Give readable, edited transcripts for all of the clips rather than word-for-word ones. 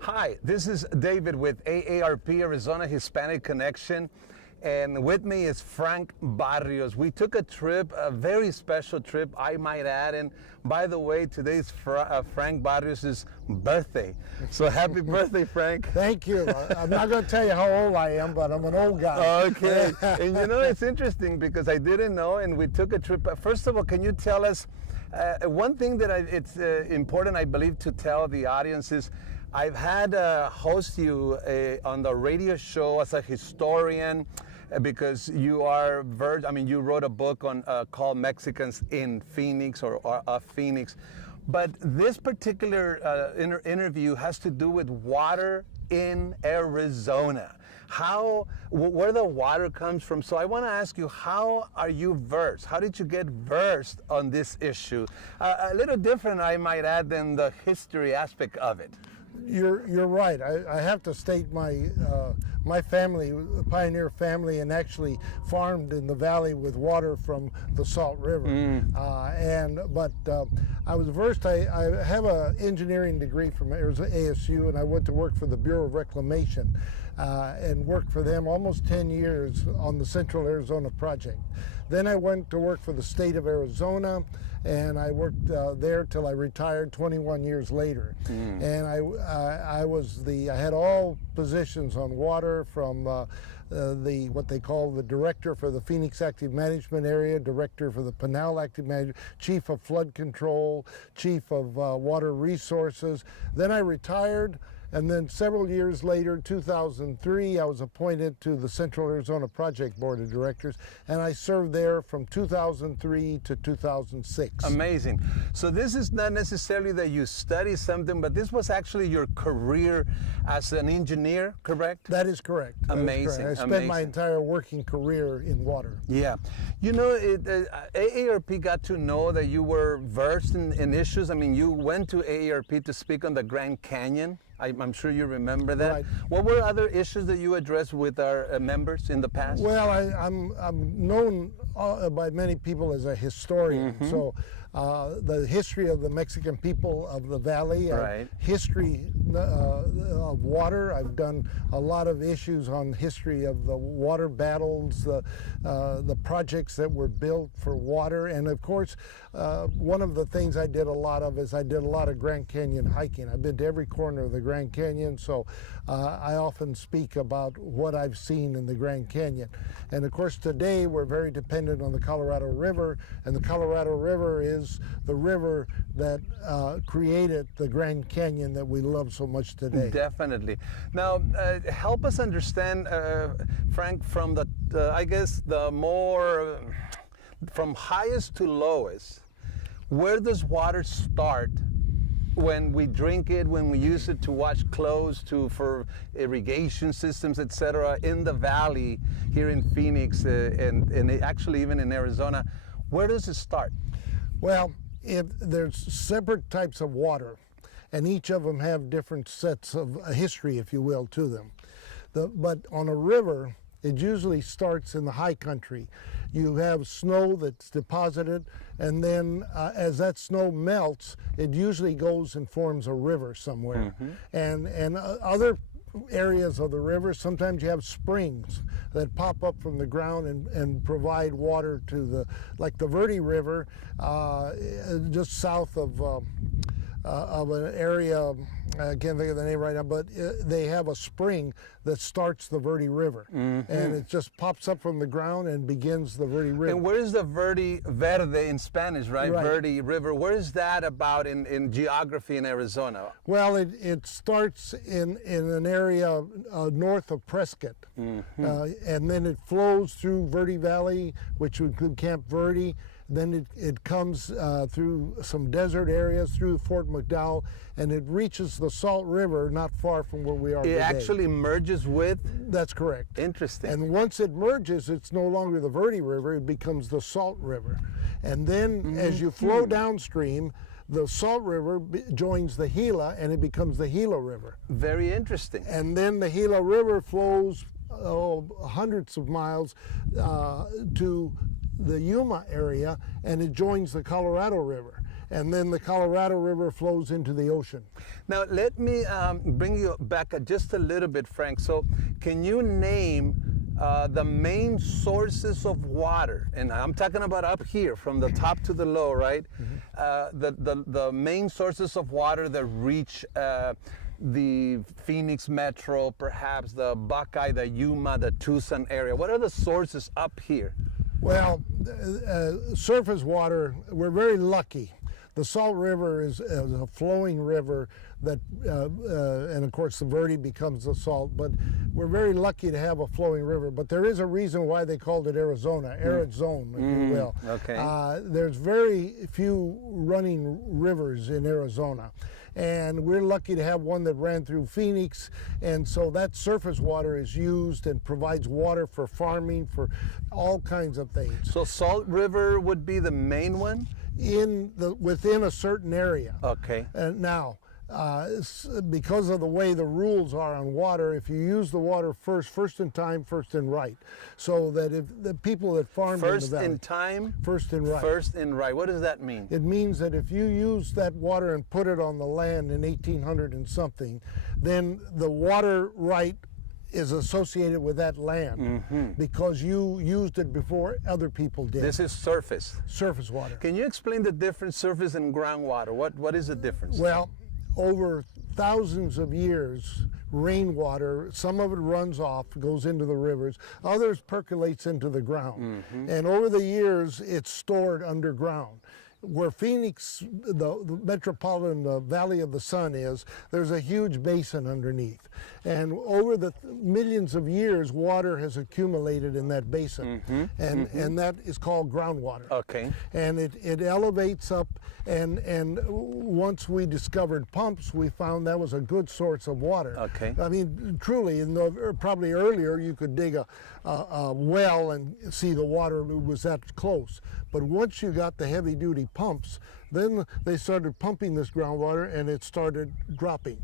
Hi, this is David with AARP, Arizona Hispanic Connection, and with me is Frank Barrios. We took a trip, a very special trip, I might add, and by the way, today's Frank Barrios' birthday. So happy birthday, Frank. Thank you. I'm not going to tell you how old I am, but I'm an old guy. Okay, and you know, it's interesting because I didn't know, and we took a trip. First of all, can you tell us, one thing that it's important, I believe, to tell the audience is, I've had host you on the radio show as a historian because you are you wrote a book on called Mexicans in Phoenix or of Phoenix. But this particular interview has to do with water in Arizona. Where the water comes from. So I want to ask you, how are you versed? How did you get versed on this issue? A little different, I might add, than the history aspect of it. You're right. I have to state my family, pioneer family, and actually farmed in the valley with water from the Salt River. But I was versed. I have an engineering degree from ASU, and I went to work for the Bureau of Reclamation and worked for them almost 10 years on the Central Arizona project. Then I went to work for the state of Arizona, and I worked there till I retired 21 years later. And I had all positions on water, from what they call the director for the Phoenix Active Management Area, director for the Pinal Active Management, chief of flood control, chief of water resources. Then I retired. And then several years later, 2003, I was appointed to the Central Arizona Project Board of Directors, and I served there from 2003 to 2006. Amazing. So this is not necessarily that you study something, but this was actually your career as an engineer, correct? That is correct. Amazing. I spent my entire working career in water. Yeah. You know, AARP got to know that you were versed in issues. I mean, you went to AARP to speak on the Grand Canyon. I'm sure you remember that. Right. What were other issues that you addressed with our members in the past? Well, I'm known by many people as a historian. So the history of the Mexican people of the valley, right. History of water. I've done a lot of issues on history of the water battles, the projects that were built for water, and of course, one of the things I did a lot of is I did a lot of Grand Canyon hiking. I've been to every corner of the Grand Canyon, so I often speak about what I've seen in the Grand Canyon. And of course, today we're very dependent on the Colorado River, and the Colorado River is the river that created the Grand Canyon that we love so much today. Definitely. Now, help us understand, Frank, from I guess the more, from highest to lowest, where does water start when we drink it, when we use it to wash clothes, for irrigation systems, etc., in the valley here in Phoenix, and actually even in Arizona? Where does it start? Well, there's separate types of water, and each of them have different sets of history, if you will, to them. But on a river, it usually starts in the high country. You have snow that's deposited, and then as that snow melts, it usually goes and forms a river somewhere. And other areas of the river, sometimes you have springs that pop up from the ground and provide water to like the Verde River, just south of an area, I can't think of the name right now, but they have a spring that starts the Verde River. And it just pops up from the ground and begins the Verde River. And where is the Verde in Spanish, right? Verde River. Where is that about in geography in Arizona? Well, it starts in an area north of Prescott. And then it flows through Verde Valley, which would include Camp Verde. Then it comes through some desert areas, through Fort McDowell, and it reaches the Salt River not far from where we are today. It actually merges with? That's correct. Interesting. And once it merges, it's no longer the Verde River, it becomes the Salt River. And then as you flow downstream, the Salt River joins the Gila, and it becomes the Gila River. Very interesting. And then the Gila River flows hundreds of miles to the Yuma area, and it joins the Colorado River. and then the Colorado River flows into the ocean. Now, let me bring you back just a little bit, Frank. So, can you name the main sources of water? And I'm talking about up here, from the top to the low, right? The main sources of water that reach the Phoenix Metro, perhaps the Buckeye, the Yuma, the Tucson area. What are the sources up here? Well, surface water, we're very lucky. The Salt River is a flowing river that, and of course the Verde becomes the Salt, but we're very lucky to have a flowing river. But there is a reason why they called it Arizona, arid zone, if you will. Okay. There's very few running rivers in Arizona. And we're lucky to have one that ran through Phoenix, and so that surface water is used and provides water for farming, for all kinds of things. So Salt River would be the main one? Within a certain area. Okay. And now, because of the way the rules are on water, if you use the water first in time, first in right, so that if the people that farm First in the valley, in time, first in right. First in right. What does that mean? It means that if you use that water and put it on the land in 1800 and something, then the water right is associated with that land because you used it before other people did. This is surface. Surface water. Can you explain the difference, surface and groundwater? What is the difference? Well, over thousands of years, rainwater, some of it runs off, goes into the rivers, others percolates into the ground. And over the years, it's stored underground. Where Phoenix, the metropolitan Valley of the Sun is, there's a huge basin underneath. And over the millions of years, water has accumulated in that basin. And that is called groundwater. Okay. And it elevates up, and once we discovered pumps, we found that was a good source of water. Okay. I mean, truly, probably earlier you could dig a well and see the water was that close. But once you got the heavy-duty pumps, then they started pumping this groundwater, and it started dropping.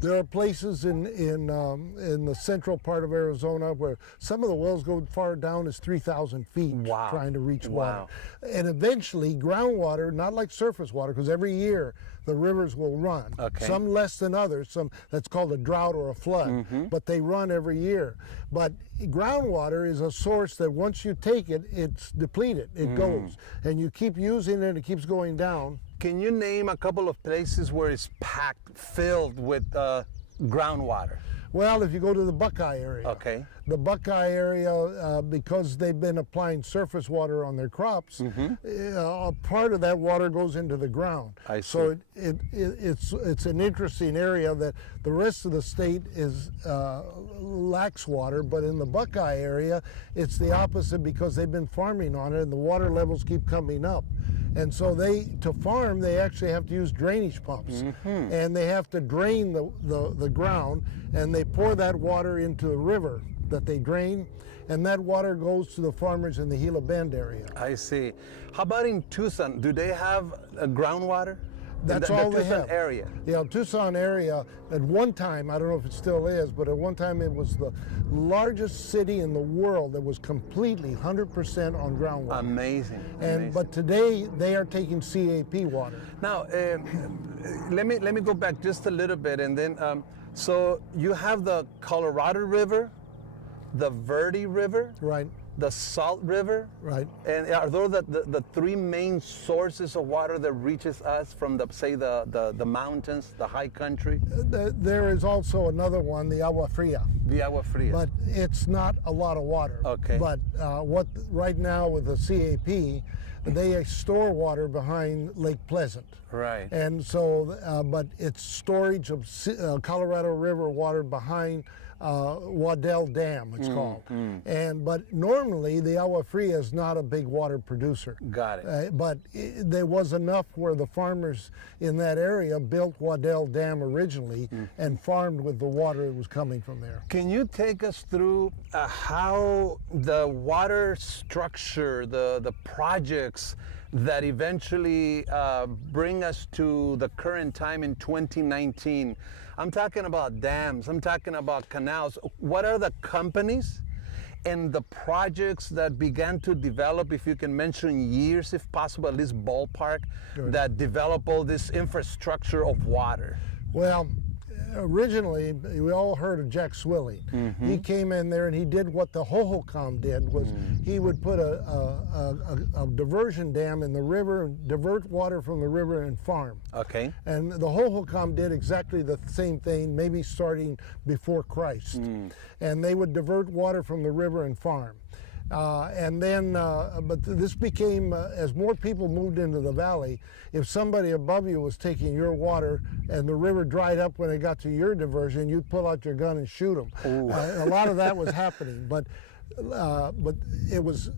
There are places in the central part of Arizona where some of the wells go far down as 3,000 feet trying to reach water. And eventually, groundwater, not like surface water, because every year the rivers will run. Some less than others. Some that's called a drought or a flood, but they run every year. But groundwater is a source that once you take it, it's depleted. It goes, and you keep using it, and it keeps going down. Can you name a couple of places where it's packed, filled with groundwater? Well, if you go to the Buckeye area, the Buckeye area, because they've been applying surface water on their crops, part of that water goes into the ground. I see. So it's an interesting area that the rest of the state lacks water, but in the Buckeye area, it's the opposite because they've been farming on it and the water levels keep coming up. And so to farm, they actually have to use drainage pumps. And they have to drain the ground, and they pour that water into the river that they drain, and that water goes to the farmers in the Gila Bend area. I see. How about in Tucson? Do they have groundwater? That's all they have. Tucson area. Yeah, Tucson area, at one time, I don't know if it still is, but at one time it was the largest city in the world that was completely 100% on groundwater. Amazing. But today they are taking CAP water. Now, let me go back just a little bit, and then so you have the Colorado River, the Verde River, right? The Salt River, right? And are those the three main sources of water that reaches us from the mountains, the high country? There is also another one, the Agua Fria. The Agua Fria. But it's not a lot of water. Okay. But right now with the CAP, they store water behind Lake Pleasant. Right. And so, but it's storage of Colorado River water behind Waddell Dam, it's called. But normally the Agua Fria is not a big water producer. Got it. But there was enough where the farmers in that area built Waddell Dam originally and farmed with the water that was coming from there. Can you take us through how the water structure, the projects that eventually bring us to the current time in 2019? I'm talking about dams, I'm talking about canals. What are the companies and the projects that began to develop, if you can mention years, if possible, at least ballpark, that develop all this infrastructure of water? Well, originally, we all heard of Jack Swilly. He came in there and he did what the Hohokam did, was he would put a diversion dam in the river, divert water from the river and farm. Okay. And the Hohokam did exactly the same thing, maybe starting before Christ. And they would divert water from the river and farm. But this became, as more people moved into the valley, if somebody above you was taking your water and the river dried up when it got to your diversion, you'd pull out your gun and shoot them. A lot of that was happening, but it was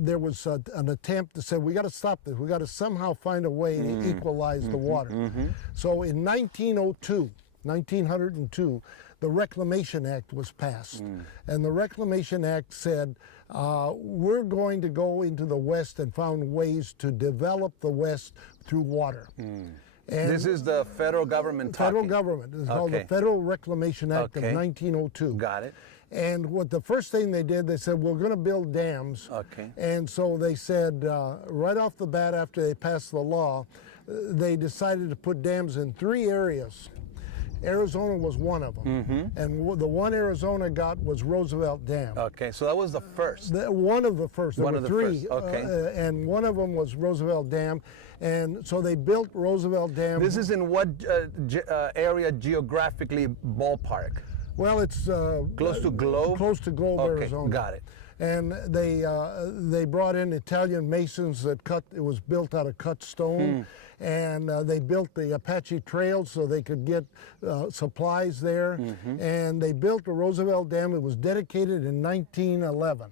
there was an attempt to say, we got to stop this. We got to somehow find a way to equalize the water. So in 1902, the Reclamation Act was passed. And the Reclamation Act said, we're going to go into the West and found ways to develop the West through water. And this is the federal government talking? Federal government. It's called the Federal Reclamation Act of 1902. Got it. And what the first thing they did, they said, we're going to build dams. And so they said, right off the bat after they passed the law, they decided to put dams in 3 areas. Arizona was one of them. And the one Arizona got was Roosevelt Dam. Okay, so that was the first. One of the first. There One were of the 3. first. And one of them was Roosevelt Dam. And so they built Roosevelt Dam. This is in what area geographically, ballpark? Well, it's close to Globe? Close to Globe, Arizona. Got it. And they brought in Italian masons that it was built out of cut stone. And they built the Apache Trail so they could get supplies there. And they built the Roosevelt Dam. It was dedicated in 1911.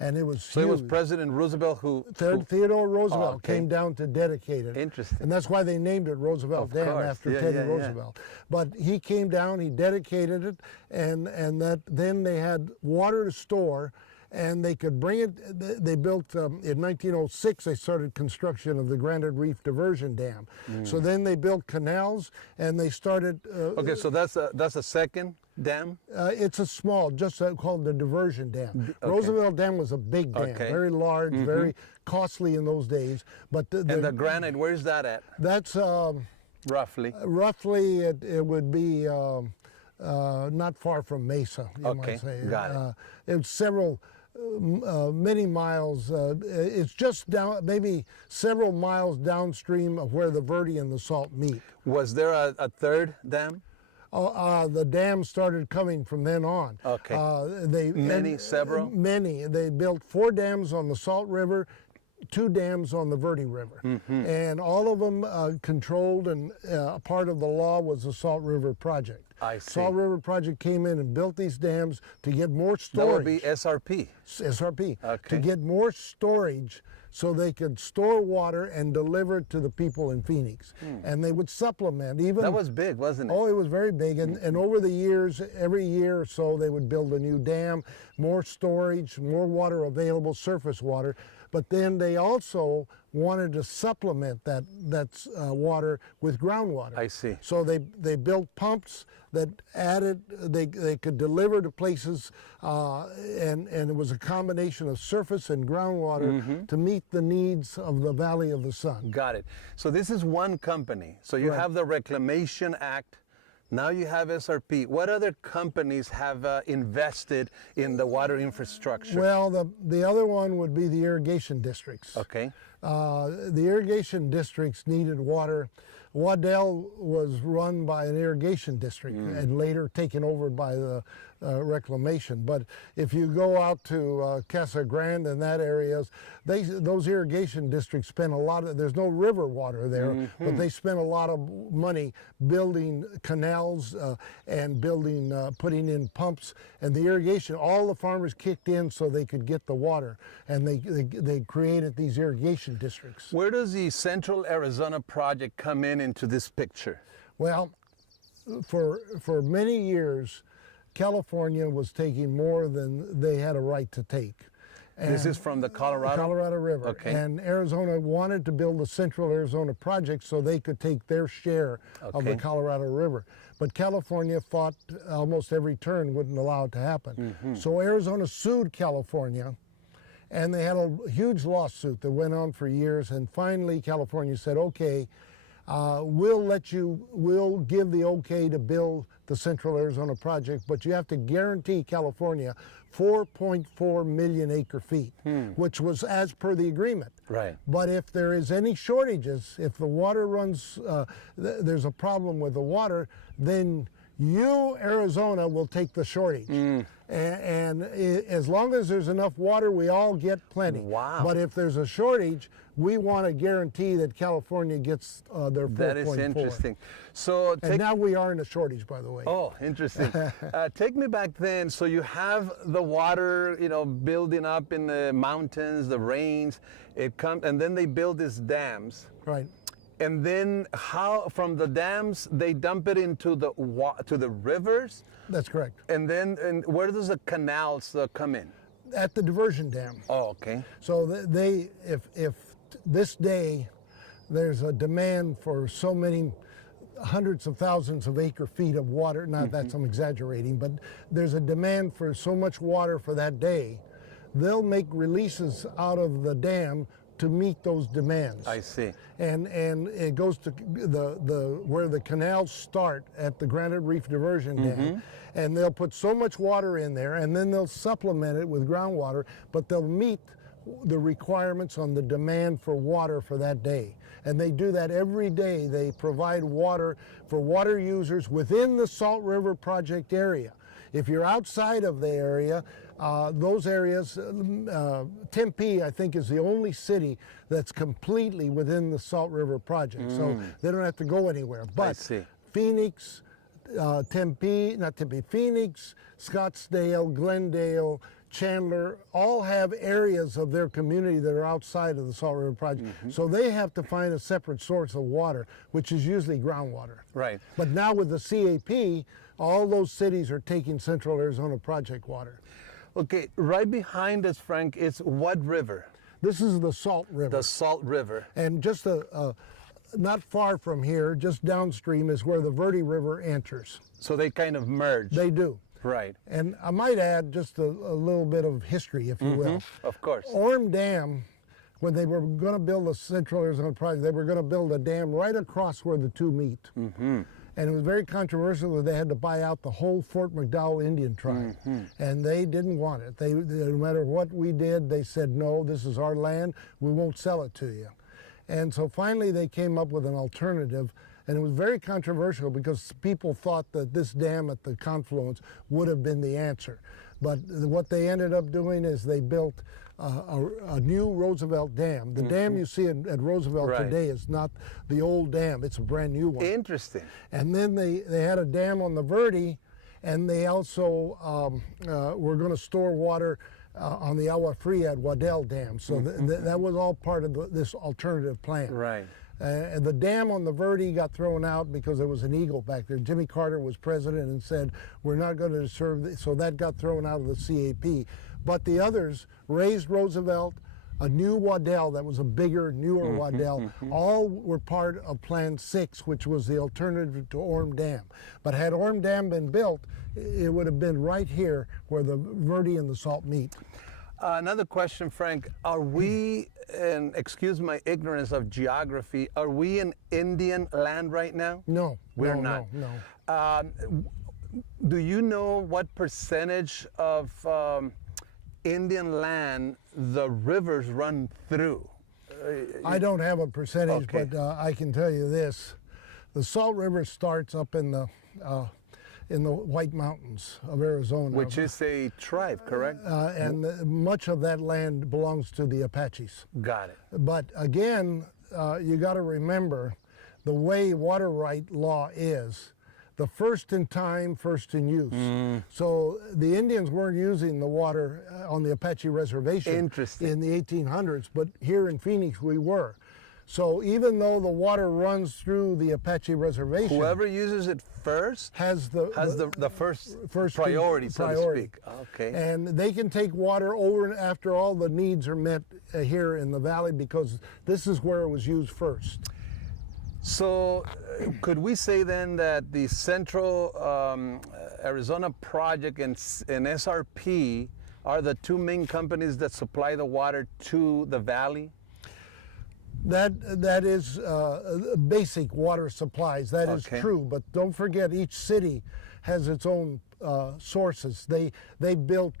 And it was So huge. it was President Roosevelt who Theodore Roosevelt came down to dedicate it. Interesting. And that's why they named it Roosevelt Dam after Teddy Roosevelt. But he came down, he dedicated it, and then they had water to store, and they could bring it. They built, in 1906, they started construction of the Granite Reef Diversion Dam. So then they built canals, and they started... okay, so that's a second dam? It's a small, just called the diversion dam. Roosevelt Dam was a big dam, very large, very costly in those days. But and the granite, where's that at? That's roughly. Roughly, it would be not far from Mesa. You might say. Got it. It's several. Many miles. It's just down, maybe several miles downstream of where the Verde and the Salt meet. Was there a third dam? The dam started coming from then on. Okay. Several? Many. They built 4 dams on the Salt River, 2 dams on the Verde River. And all of them controlled, and part of the law was the Salt River Project. I see. Salt River Project came in and built these dams to get more storage. That would be SRP. SRP. Okay. To get more storage so they could store water and deliver it to the people in Phoenix. And they would supplement even... That was big, wasn't it? Oh, it was very big. And over the years, every year or so, they would build a new dam, more storage, more water available, surface water. But then they also wanted to supplement that water with groundwater. I see. So they built pumps that added, they could deliver to places, and it was a combination of surface and groundwater to meet the needs of the Valley of the Sun. Got it. So this is one company. So you have the Reclamation Act. Now you have SRP. What other companies have invested in the water infrastructure? Well, the other one would be the irrigation districts. Okay. The irrigation districts needed water. Waddell was run by an irrigation district and later taken over by the reclamation. But if you go out to Casa Grande and that areas, those irrigation districts spend a lot of, there's no river water there, but they spend a lot of money building canals and building, putting in pumps, and the irrigation, all the farmers kicked in so they could get the water, and they created these irrigation districts. Where does the Central Arizona Project come into this picture? Well, for many years, California was taking more than they had a right to take. And this is from the Colorado? Colorado River. Okay. And Arizona wanted to build the Central Arizona Project so they could take their share of the Colorado River. but California fought almost every turn, wouldn't allow it to happen. So Arizona sued California, and they had a huge lawsuit that went on for years, and finally California said, okay, we'll give the okay to build the Central Arizona project, but you have to guarantee California 4.4 million acre feet, which was as per the agreement. Right. But if there is any shortages, if the water runs, there's a problem with the water, then you, Arizona, will take the shortage. And as long as there's enough water, we all get plenty. Wow. But if there's a shortage, we want to guarantee that California gets their 4.4. That is interesting. So and now we are in a shortage, by the way. Oh, interesting. Take me back then. So you have the water, you know, building up in the mountains, the rains. It comes, and then they build these dams. Right. And then how from the dams they dump it into the rivers. That's correct. And then where does the canals come in? At the diversion dam. Oh, okay. So if this day there's a demand for so many hundreds of thousands of acre feet of water, not that I'm exaggerating, but there's a demand for so much water for that day, they'll make releases out of the dam to meet those demands. I see. And it goes to where the canals start at the Granite Reef Diversion Dam, and they'll put so much water in there, and then they'll supplement it with groundwater, but they'll meet the requirements on the demand for water for that day. And they do that every day. They provide water for water users within the Salt River Project area. If you're outside of the area, those areas, Tempe, I think, is the only city that's completely within the Salt River Project. So they don't have to go anywhere. But Phoenix, Phoenix, Scottsdale, Glendale, Chandler, all have areas of their community that are outside of the Salt River Project. So they have to find a separate source of water, which is usually groundwater. Right. But now with the CAP, all those cities are taking Central Arizona Project water. Okay, right behind us, Frank, is what river? This is the Salt River. The Salt River. And just not far from here, just downstream, is where the Verde River enters. So they kind of merge. They do. Right. And I might add just a little bit of history, if you will. Of course. Orm Dam, when they were going to build the Central Arizona Project, they were going to build a dam right across where the two meet. And it was very controversial that they had to buy out the whole Fort McDowell Indian tribe. And they didn't want it. No matter what we did, they said, no, this is our land, we won't sell it to you. And so finally they came up with an alternative, and it was very controversial because people thought that this dam at the confluence would have been the answer. But what they ended up doing is they built a new Roosevelt Dam. The dam you see at Roosevelt today is not the old dam, it's a brand new one. Interesting. And then they had a dam on the Verde, and they also were going to store water on the Agua Fria at Waddell Dam. So that was all part of this alternative plan. Right. And the dam on the Verde got thrown out because there was an eagle back there. Jimmy Carter was president and said, we're not going to serve this. So that got thrown out of the CAP. But the others, raised Roosevelt, a new Waddell that was a bigger, newer Waddell, all were part of Plan 6, which was the alternative to Orm Dam. But had Orm Dam been built, it would have been right here where the Verde and the Salt meet. Another question, Frank. Are we, and excuse my ignorance of geography, are we in Indian land right now? No. We're not. No. Do you know what percentage of Indian land the rivers run through? I don't have a percentage, but I can tell you this. The Salt River starts up in the White Mountains of Arizona. Which is a tribe, correct? And much of that land belongs to the Apaches. Got it. But again, you got to remember the way water right law is. The first in time, first in use. So the Indians weren't using the water on the Apache reservation in the 1800s, but here in Phoenix we were. So even though the water runs through the Apache reservation, whoever uses it first has the first priority, so to speak. Okay. And they can take water over after all the needs are met here in the valley because this is where it was used first. So could we say then that the Central Arizona Project and SRP are the two main companies that supply the water to the valley? That is basic water supplies. That is true, but don't forget each city has its own sources. They build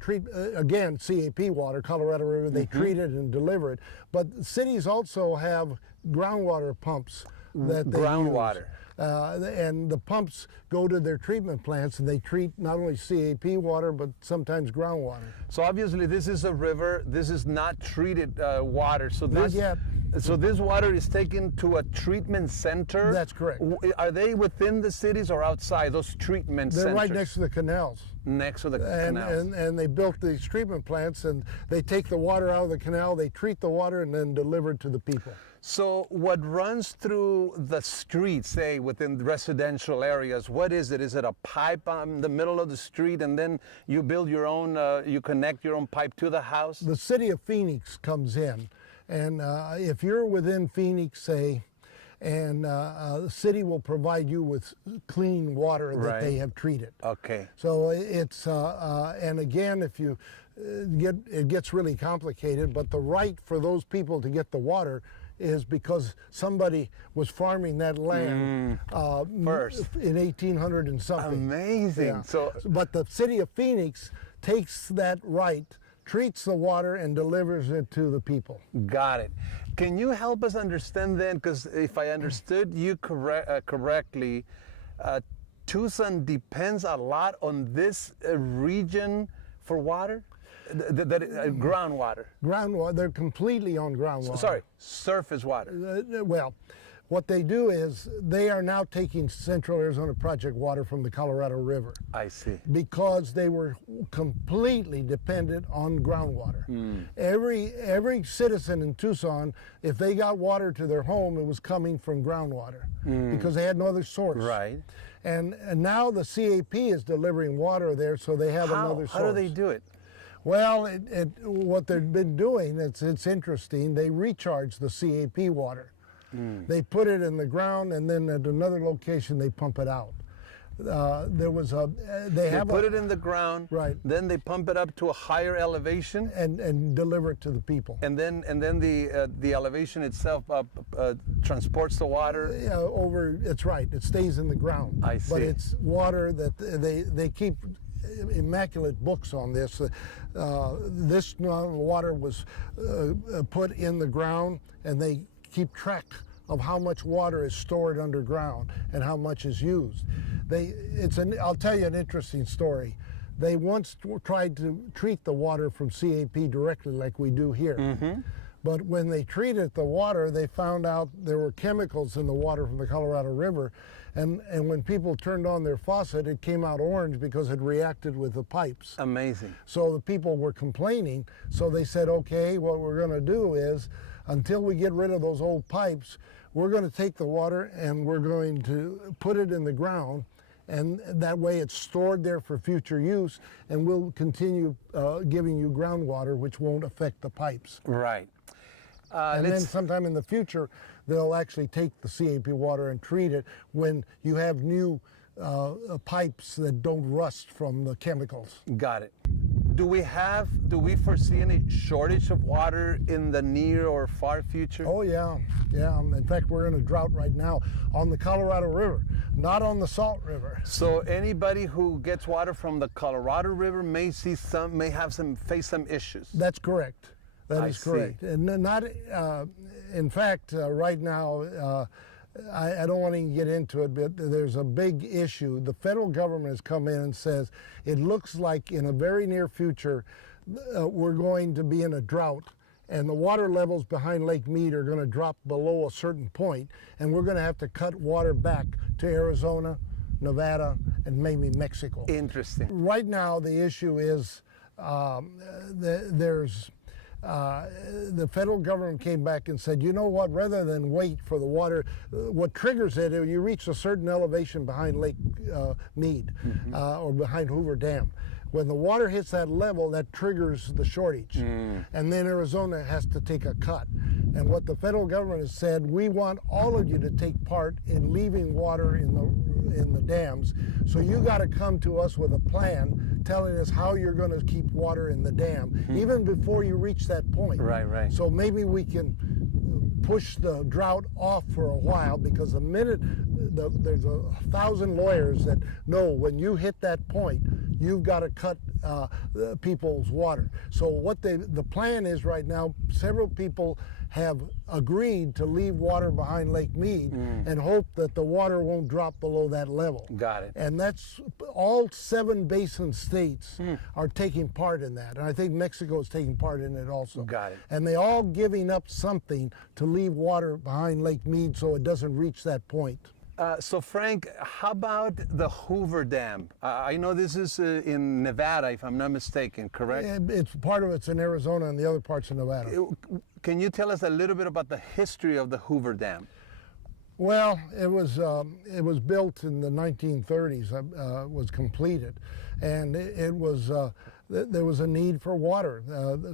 again CAP water, Colorado River. They treat it and deliver it. But cities also have groundwater pumps that they use. And the pumps go to their treatment plants, and they treat not only CAP water, but sometimes groundwater. So obviously this is a river. This is not treated water. So Not yet. So this water is taken to a treatment center? That's correct. Are they within the cities or outside, those treatment centers? They're right next to the canals. Next to the canals. And they built these treatment plants, and they take the water out of the canal, they treat the water, and then deliver it to the people. So what runs through the streets, say within residential areas, what is it? Is it a pipe in the middle of the street, and then you build your own, you connect your own pipe to the house? The city of Phoenix comes in, and if you're within Phoenix, say, and the city will provide you with clean water that they have treated. Okay. So it's, and again, if you it gets really complicated, but the right for those people to get the water is because somebody was farming that land first in 1800 and something. Amazing. Yeah. So, but the city of Phoenix takes that right, treats the water, and delivers it to the people. Got it. Can you help us understand then, because if I understood you correctly, Tucson depends a lot on this region for water? Groundwater. Groundwater, they're completely on groundwater. Sorry, surface water. Well, what they do is they are now taking Central Arizona Project water from the Colorado River. I see. Because they were completely dependent on groundwater. Every citizen in Tucson, if they got water to their home, it was coming from groundwater because they had no other source. Right. And now the CAP is delivering water there, so they have another source. How do they do it? Well, what they've been doing, it's interesting, they recharge the CAP water. They put it in the ground, and then at another location they pump it out. There was a they put it in the ground, right? Then they pump it up to a higher elevation and deliver it to the people. And then the elevation itself transports the water. Yeah, over. It's right. It stays in the ground. I see. But it's water that they keep immaculate books on this. This water was put in the ground, and they keep track of how much water is stored underground and how much is used. I'll tell you an interesting story. They once tried to treat the water from CAP directly like we do here. But when they treated the water, they found out there were chemicals in the water from the Colorado River. And when people turned on their faucet, it came out orange because it reacted with the pipes. Amazing. So the people were complaining. So they said, okay, what we're going to do is, until we get rid of those old pipes, we're going to take the water and we're going to put it in the ground. And that way it's stored there for future use, and we'll continue giving you groundwater, which won't affect the pipes. Right. And then sometime in the future, they'll actually take the CAP water and treat it when you have new pipes that don't rust from the chemicals. Got it. Do we foresee any shortage of water in the near or far future? Oh yeah. In fact, we're in a drought right now on the Colorado River, not on the Salt River. So anybody who gets water from the Colorado River may face some issues. That's correct. That is correct. See. And not, in fact, right now, I don't want to get into it, but there's a big issue. The federal government has come in and says it looks like in a very near future we're going to be in a drought, and the water levels behind Lake Mead are going to drop below a certain point, and we're going to have to cut water back to Arizona, Nevada, and maybe Mexico. Interesting. Right now, the issue is the federal government came back and said, you know what, rather than wait for the water, what triggers it, you reach a certain elevation behind Lake Mead or behind Hoover Dam. When the water hits that level, that triggers the shortage. And then Arizona has to take a cut. And what the federal government has said, we want all of you to take part in leaving water in the dams. So you got to come to us with a plan telling us how you're going to keep water in the dam, even before you reach that point. Right. So maybe we can push the drought off for a while, because the minute there's 1,000 lawyers that know when you hit that point, you've got to cut people's water. So what the plan is right now, several people have agreed to leave water behind Lake Mead and hope that the water won't drop below that level. Got it. And that's all 7 basin states are taking part in that. And I think Mexico is taking part in it also. Got it. And they all giving up something to leave water behind Lake Mead so it doesn't reach that point. So Frank, how about the Hoover Dam? I know this is in Nevada, if I'm not mistaken, correct? It's part of it's in Arizona and the other parts of Nevada. Can you tell us a little bit about the history of the Hoover Dam? Well, it was built in the 1930s. Was completed, and it was there was a need for water.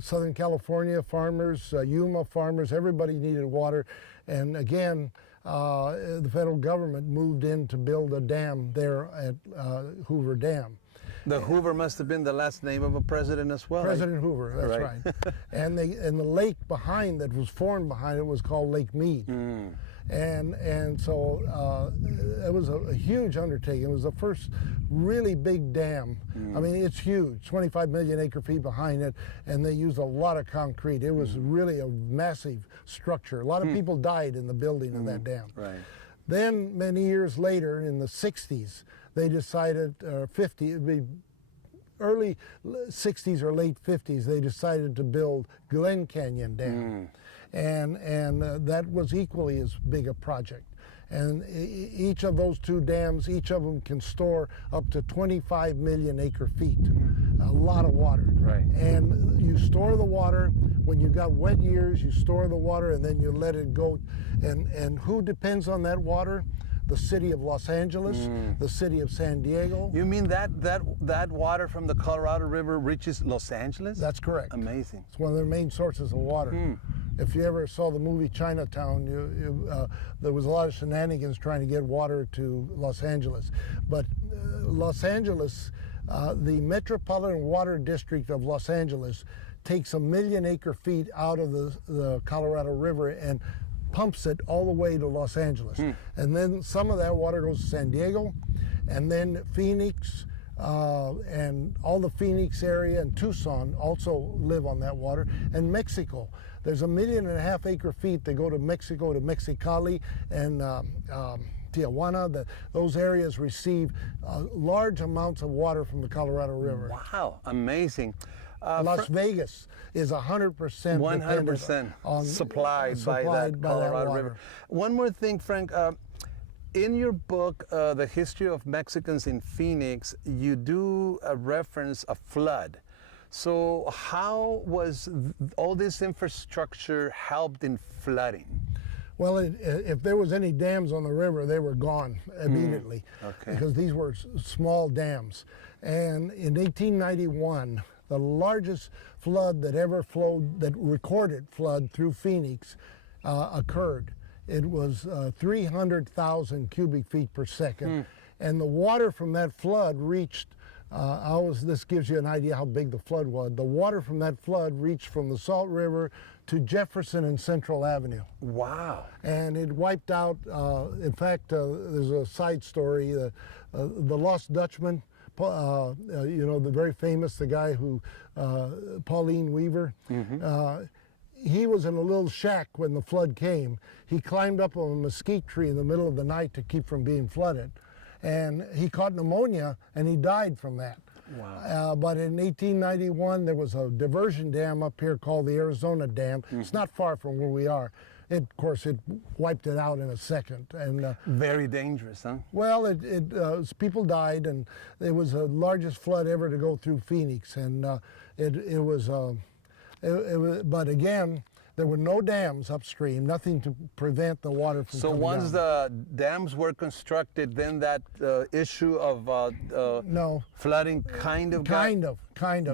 Southern California farmers, Yuma farmers, everybody needed water, and again. The federal government moved in to build a dam there at Hoover Dam. The Hoover must have been the last name of a president as well. President Hoover, that's right. And the lake behind that was formed behind it was called Lake Mead. And so it was a huge undertaking. It was the first really big dam. I mean, it's huge, 25 million acre feet behind it, and they used a lot of concrete. It was really a massive structure. A lot of people died in the building of that dam. Right. Then many years later, in the 60s, they decided, early 60s or late 50s, they decided to build Glen Canyon Dam. And that was equally as big a project. And each of those 2 dams, each of them can store up to 25 million acre feet. A lot of water. Right. And you store the water. When you've got wet years, you store the water and then you let it go. And who depends on that water? The city of Los Angeles, the city of San Diego. You mean that water from the Colorado River reaches Los Angeles? That's correct. Amazing. It's one of their main sources of water. If you ever saw the movie Chinatown, there was a lot of shenanigans trying to get water to Los Angeles. But Los Angeles, the Metropolitan Water District of Los Angeles takes 1 million acre feet out of the Colorado River and pumps it all the way to Los Angeles. And then some of that water goes to San Diego, and then Phoenix, and all the Phoenix area and Tucson also live on that water, and Mexico. There's 1.5 million acre feet that go to Mexico, to Mexicali and Tijuana. Those areas receive large amounts of water from the Colorado River. Wow, amazing. Las Vegas is 100% 100% supplied by that Colorado River. One more thing, Frank. In your book, The History of Mexicans in Phoenix, you do reference a flood. So how was all this infrastructure helped in flooding? Well, if there was any dams on the river, they were gone immediately, because these were small dams. And in 1891, the largest flood that ever flowed, that recorded flood through Phoenix, occurred. It was 300,000 cubic feet per second. And the water from that flood reached, this gives you an idea how big the flood was. The water from that flood reached from the Salt River to Jefferson and Central Avenue. Wow. And it wiped out, in fact, there's a side story, the Lost Dutchman, you know, the very famous, the guy who, Pauline Weaver, he was in a little shack when the flood came. He climbed up on a mesquite tree in the middle of the night to keep from being flooded. And he caught pneumonia and he died from that. Wow. But in 1891, there was a diversion dam up here called the Arizona Dam. It's not far from where we are. Of course, it wiped it out in a second. And very dangerous, huh? well, people died, and it was the largest flood ever to go through Phoenix. And it was, but again, There were no dams upstream, nothing to prevent the water from So coming once down. the dams were constructed, then that issue of No, flooding kind of kind of.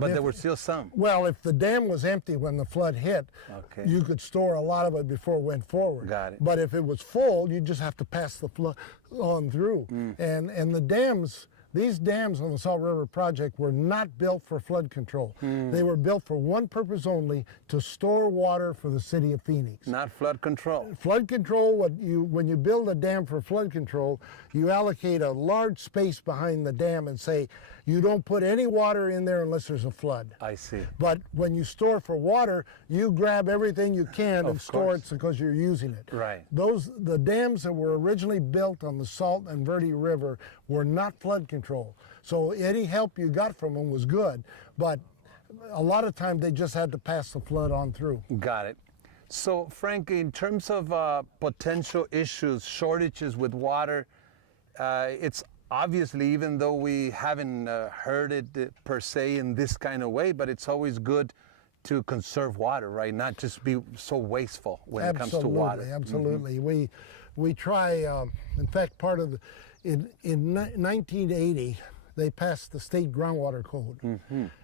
But If- there were still some. Well, if the dam was empty when the flood hit, Okay. you could store a lot of it before it went forward. Got it. But if it was full, you just have to pass the flood on through. And the dams, these dams on the Salt River Project were not built for flood control. They were built for one purpose only, to store water for the city of Phoenix. Not flood control. Flood control, when you build a dam for flood control, you allocate a large space behind the dam and say, you don't put any water in there unless there's a flood. I see. But when you store for water, you grab everything you can and Of store course. it because you're using it. Right. The dams that were originally built on the Salt and Verde River were not flood control. So any help you got from them was good, but a lot of times they just had to pass the flood on through. Got it. So, Frank, in terms of potential issues, shortages with water, it's obviously, even though we haven't heard it per se in this kind of way, but it's always good to conserve water, right? Not just be so wasteful when it comes to water. Absolutely. We try, in fact, part of in 1980, they passed the state groundwater code.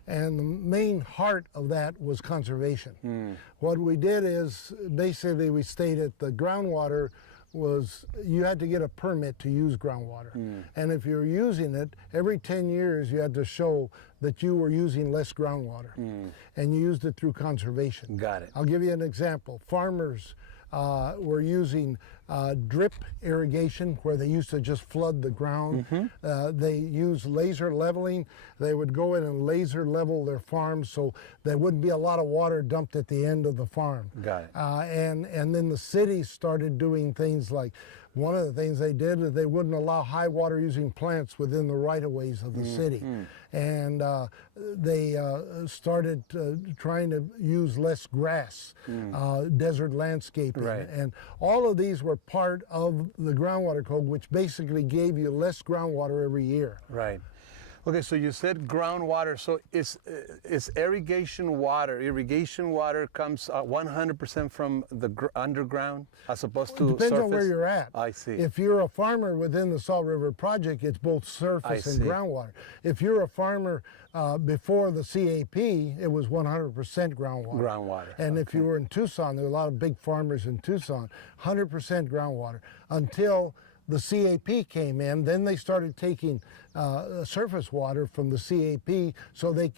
And the main heart of that was conservation. What we did is basically we stated the groundwater was, you had to get a permit to use groundwater. And if you're using it, every 10 years you had to show that you were using less groundwater. And you used it through conservation. Got it. I'll give you an example. Farmers were using drip irrigation, where they used to just flood the ground. They used laser leveling. They would go in and laser level their farms so there wouldn't be a lot of water dumped at the end of the farm. Got it. And then the city started doing things like, one of the things they did is they wouldn't allow high water using plants within the right-of-ways of the city. And they started trying to use less grass, desert landscaping. Right. And all of these were part of the groundwater code, which basically gave you less groundwater every year. Right. Okay, so you said groundwater. So is irrigation water? Irrigation water comes 100% from the underground, as opposed to Depends surface? on where you're at. I see. If you're a farmer within the Salt River Project, it's both surface and see. groundwater. If you're a farmer before the CAP, it was 100% groundwater. Groundwater, And if you were in Tucson, there were a lot of big farmers in Tucson, 100% groundwater. Until the CAP came in, then they started taking surface water from the CAP, so they,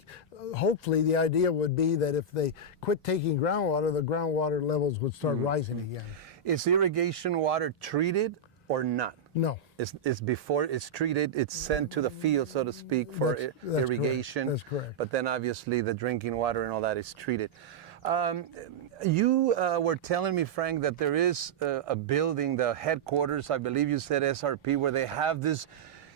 hopefully the idea would be that if they quit taking groundwater, the groundwater levels would start rising again. Is irrigation water treated or not? No. It's before it's treated, it's sent to the field, so to speak, for That's irrigation. correct. That's correct. But then obviously the drinking water and all that is treated. You were telling me, Frank, that there is a building, the headquarters, I believe you said SRP, where they have this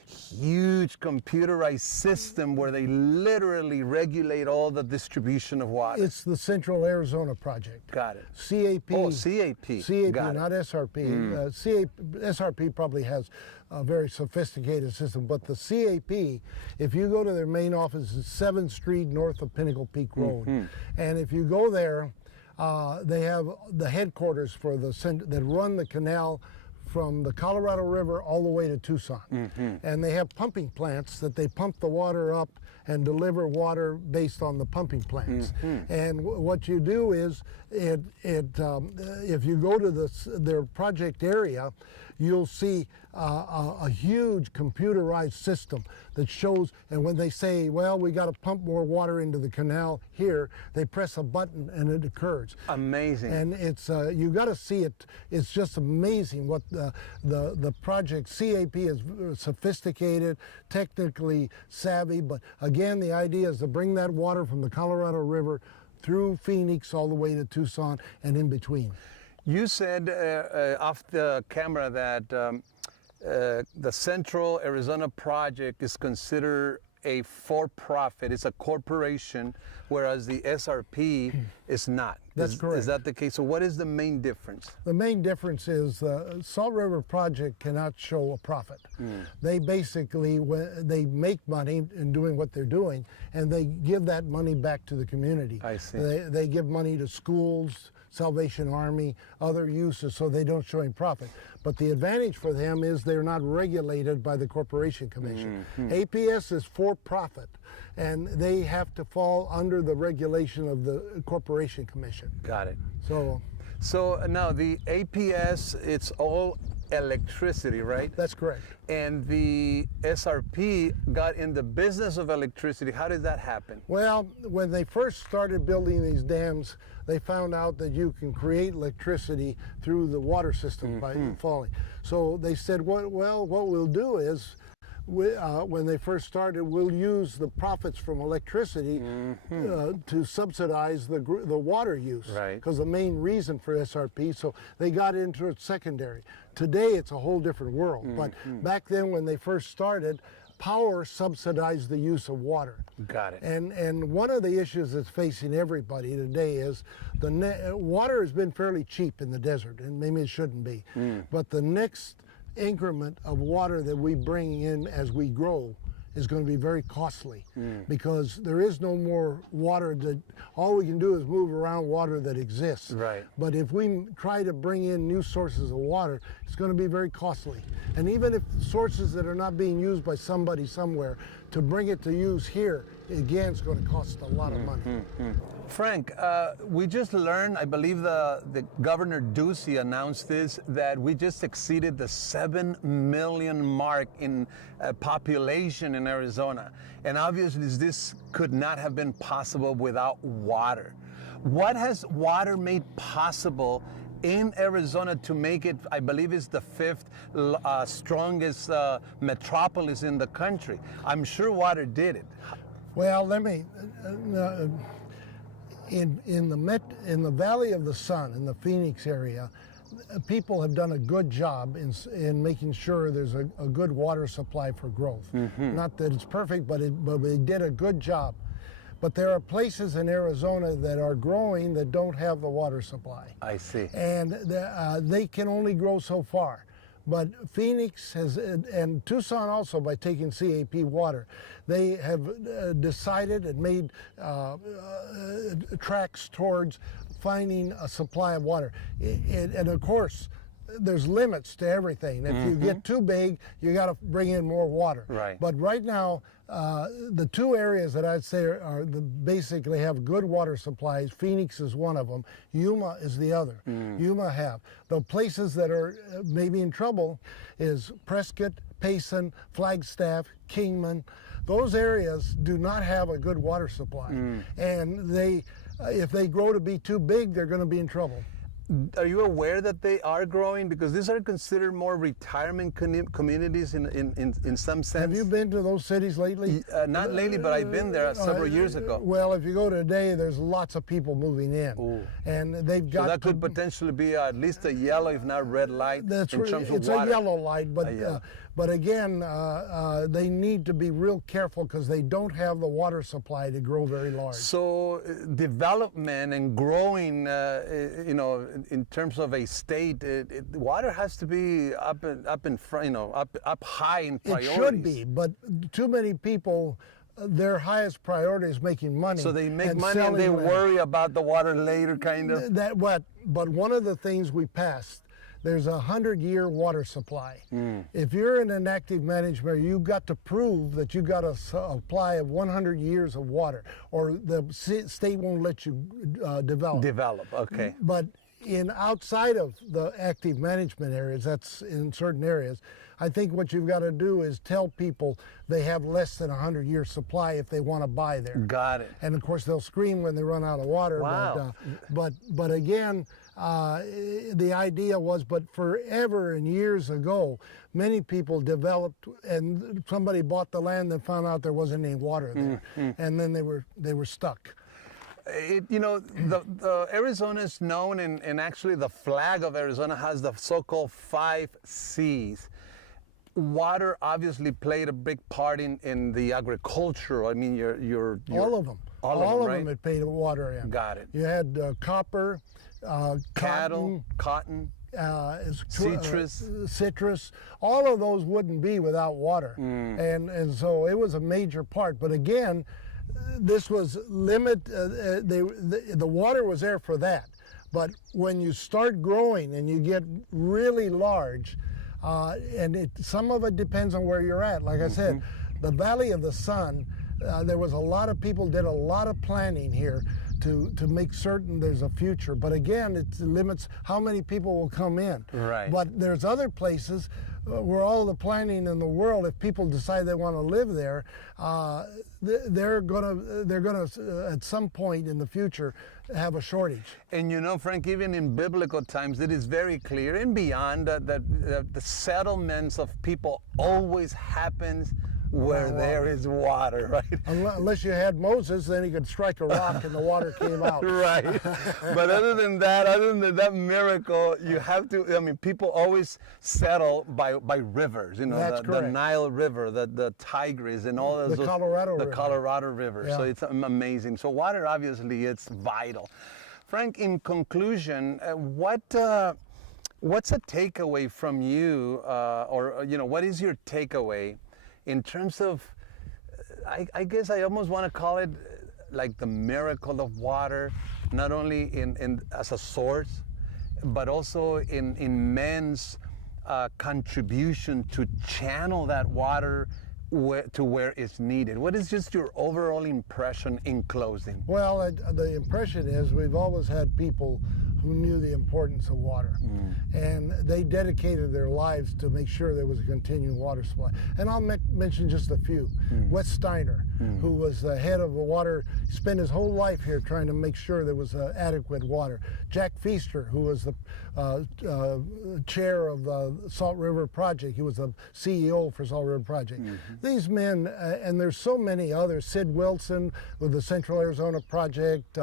huge computerized system where they literally regulate all the distribution of water. It's the Central Arizona Project. Got it. CAP. Oh, CAP. CAP, Got it. not SRP. SRP probably has a very sophisticated system, but the CAP, if you go to their main office, it's 7th Street north of Pinnacle Peak Road. And if you go there, they have the headquarters for that run the canal from the Colorado River all the way to Tucson. And they have pumping plants that they pump the water up and deliver water based on the pumping plants. And what you do is, if you go to their project area, you'll see a huge computerized system that shows, and when they say, well, we got to pump more water into the canal here, they press a button and it occurs. Amazing. And it's you got to see it. It's just amazing what the project CAP is sophisticated, technically savvy. But again, the idea is to bring that water from the Colorado River through Phoenix all the way to Tucson and in between. You said off the camera that the Central Arizona Project is considered a for-profit. It's a corporation, whereas the SRP is not. That's correct. Is that the case? So what is the main difference? The main difference is the Salt River Project cannot show a profit. They basically, they make money in doing what they're doing, and they give that money back to the community. I see. They give money to schools, Salvation Army, other uses, so they don't show any profit. But the advantage for them is they're not regulated by the Corporation Commission. APS is for profit, and they have to fall under the regulation of the Corporation Commission. Got it. So now the APS, it's all electricity, right? that's correct. And the SRP got in the business of electricity. How did that happen? Well, when they first started building these dams, they found out that you can create electricity through the water system by falling. So they said, what we'll do is, when they first started, we'll use the profits from electricity to subsidize the water use. Right. Because the main reason for SRP, so they got into it secondary. Today it's a whole different world, but back then when they first started, power subsidized the use of water. Got it. And one of the issues that's facing everybody today is water has been fairly cheap in the desert, and maybe it shouldn't be. But the next increment of water that we bring in as we grow is going to be very costly because there is no more water that all we can do is move around water that exists. Right. But if we try to bring in new sources of water, it's going to be very costly. And even if sources that are not being used by somebody somewhere, to bring it to use here, again, it's going to cost a lot of money. Frank, we just learned, I believe the Governor Ducey announced this, that we just exceeded the 7 million mark in population in Arizona. And obviously this could not have been possible without water. What has water made possible in Arizona to make it, I believe it's the 5th strongest metropolis in the country? I'm sure water did it. Well, let me, in the Valley of the Sun, in the Phoenix area, people have done a good job in making sure there's a good water supply for growth. Not that it's perfect, but they did a good job. But there are places in Arizona that are growing that don't have the water supply. I see. And they can only grow so far. But Phoenix has, and Tucson also, by taking CAP water, they have decided and made tracks towards finding a supply of water. And of course, there's limits to everything. If you get too big, you got to bring in more water. Right. But right now, the two areas that I'd say basically have good water supplies, Phoenix is one of them, Yuma is the other. Yuma have. The places that are maybe in trouble is Prescott, Payson, Flagstaff, Kingman. Those areas do not have a good water supply. And if they grow to be too big, they're going to be in trouble. Are you aware that they are growing? Because these are considered more retirement communities in some sense. Have you been to those cities lately? Not lately, but I've been there several years ago. Well, if you go today, there's lots of people moving in. Ooh. And they've got So that could potentially be at least a yellow, if not red light, That's in terms of it's water. a yellow light, but again, they need to be real careful because they don't have the water supply to grow very large. So development and growing, in terms of a state, water has to be up in front, up high in priorities. It should be, but too many people, their highest priority is making money. So they make money and selling they land. worry about the water later, kind of. But one of the things we passed, there's a 100-year water supply. If you're in an active management, you've got to prove that you got a supply of 100 years of water, or the state won't let you develop. Develop, okay. But outside of the active management areas, that's in certain areas, I think what you've got to do is tell people they have less than a 100-year supply if they want to buy there. Got it. And of course they'll scream when they run out of water. Wow. But again, the idea was, but forever and years ago, many people developed, and somebody bought the land and found out there wasn't any water there, and then they were stuck. The Arizona is known, and actually the flag of Arizona has the so-called 5 C's. Water obviously played a big part in the agriculture. I mean, your all of them. All of them had paid water in. Got it. You had copper, cattle, cotton, citrus. All of those wouldn't be without water, and so it was a major part. But again, this was the water was there for that. But when you start growing and you get really large, and some of it depends on where you're at. Like I said, the Valley of the Sun, there was a lot of people did a lot of planning here to make certain there's a future. But again, it limits how many people will come in. Right. But there's other places where all the planning in the world, if people decide they want to live there, they're gonna at some point in the future have a shortage. And you know, Frank, even in biblical times, it is very clear and beyond that the settlements of people always happens where there is water, right? Unless you had Moses, then he could strike a rock and the water came out. Right. But other than that miracle, you have to, I mean, people always settle by rivers, you know, the Nile River, the Tigris, and all those. The Colorado River. The Colorado River. Yeah. So it's amazing. So water, obviously, it's vital. Frank, in conclusion, what's a takeaway from you, or, you know, what is your takeaway in terms of, I guess I almost want to call it like the miracle of water, not only in as a source, but also in men's contribution to channel that water to where it's needed. What is just your overall impression in closing? Well, the impression is we've always had people who knew the importance of water, and they dedicated their lives to make sure there was a continuing water supply. And I'll mention just a few. Wes Steiner, who was the head of the water, spent his whole life here trying to make sure there was adequate water. Jack Feaster, who was the chair of the Salt River Project. He was the CEO for Salt River Project. These men, and there's so many others, Sid Wilson with the Central Arizona Project,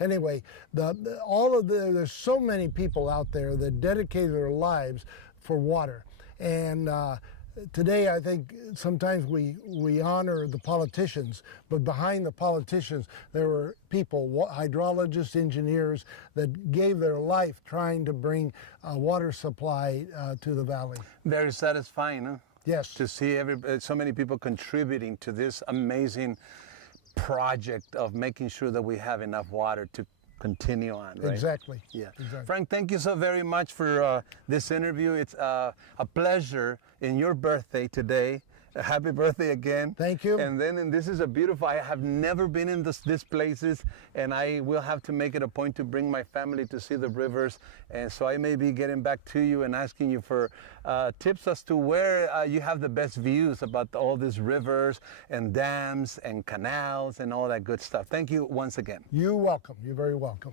anyway, there's so many people out there that dedicated their lives for water. And today, I think sometimes we honor the politicians, but behind the politicians, there were people, hydrologists, engineers, that gave their life trying to bring water supply to the valley. Very satisfying, huh? Yes. To see so many people contributing to this amazing project of making sure that we have enough water to continue on, right? Exactly. Yeah. Exactly. Frank, thank you so very much for this interview. It's a pleasure in your birthday today. Happy birthday again. Thank you. And this is a beautiful, I have never been in these places, and I will have to make it a point to bring my family to see the rivers. And so I may be getting back to you and asking you for tips as to where you have the best views about all these rivers and dams and canals and all that good stuff. Thank you once again. You're welcome. You're very welcome.